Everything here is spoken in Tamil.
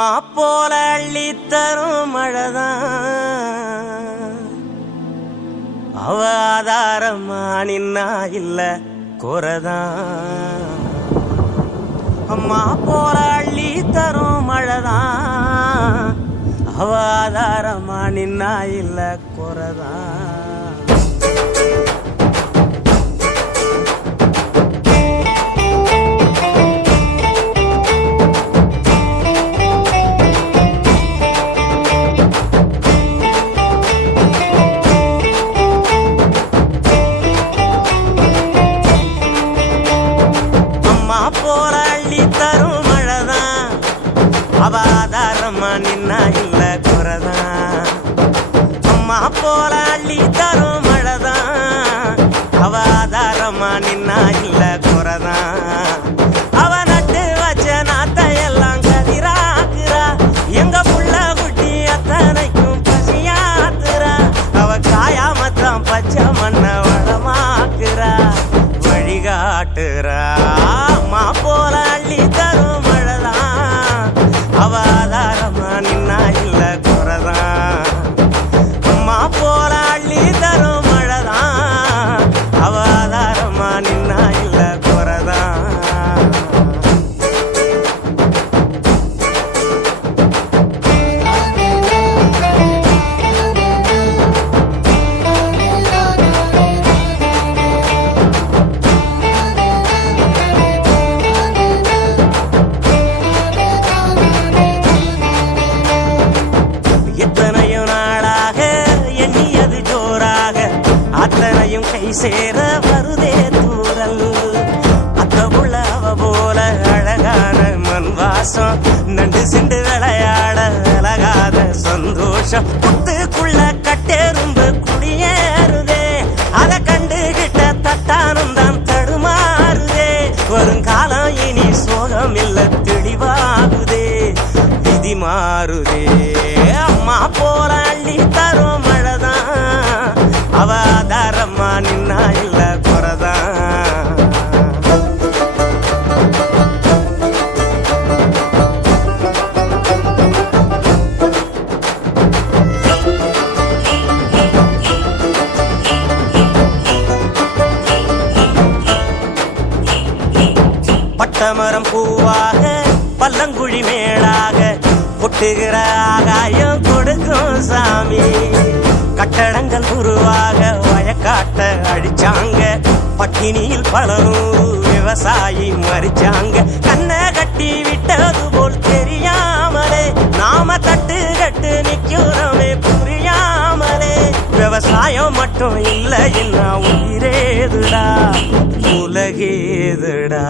போல அள்ளி தரும் மழைதான் அவ ஆதாரமா நின்னா இல்ல குறைதான். அம்மா போல அள்ளி தரும் மழைதான் அவ ஆதாரமா நின்னா இல்ல குறைதான். போல அள்ளி தரும் மழைதான் அவ ஆதாரமா நின்னா இல்ல குறைதான். அம்மா போல அள்ளி தரும் மழைதான் அவ ஆதாரமா நின்னா இல்ல குறைதான். அவ நட்டு வச்ச நாத்தையெல்லாம் கதிராக்குறா, எங்க புள்ள குட்டி அத்தனைக்கும் பசியாத்துறா. அவ காயாமத்தான் பச்சை மண்ண வளமாக்குறா, வழிகாட்டுறா. அம்மா போல அள்ளி தரும் மழைதான் அவ ஆதாரமா நின்னா இல்ல குறைதான். அம்மா போல அள்ளி தரும் மழைதான் அவ ஆதாரமா நின்னா இல்ல குறைதான். எத்தனையும் நாளாக எண்ணியது ஜோராக அத்தனையும் கை சேர வருதே தூரல். அத்த புள்ள அவ போல அழகான மண் வாசம் நண்டு சிண்டு விளையாட விலகாத சந்தோஷம். புத்துக்குள்ள கட்டெரும்பு குடியேறுதே, அதை கண்டுகிட்ட தட்டானும் தான் தடுமாறுதே. வருங்காலம் இனி சோகம் இல்ல தெளிவாகுதே, விதி மாறுதே. அம்மா போல அள்ளி தரும் மழைதான் அவ ஆதாரமா நின்னா இல்ல குறைதான். பட்டமரம் பூவாக பல்லங்குழி மேடாக கொட்டுகிற ஆகாயம் கொடுக்கும் சாமி. கட்டடங்கள் உருவாக வயக்காட்ட அழிச்சாங்க, பட்டினியில் பல நூறு விவசாயி மறிச்சாங்க. கண்ணை கட்டி விட்டது போல் தெரியாமலே நாம தட்டு கட்டு நிக்கிறோமே புரியாமலே. விவசாயம் மட்டும் இல்ல என்ன உயிரேதுடா உலகேதுடா.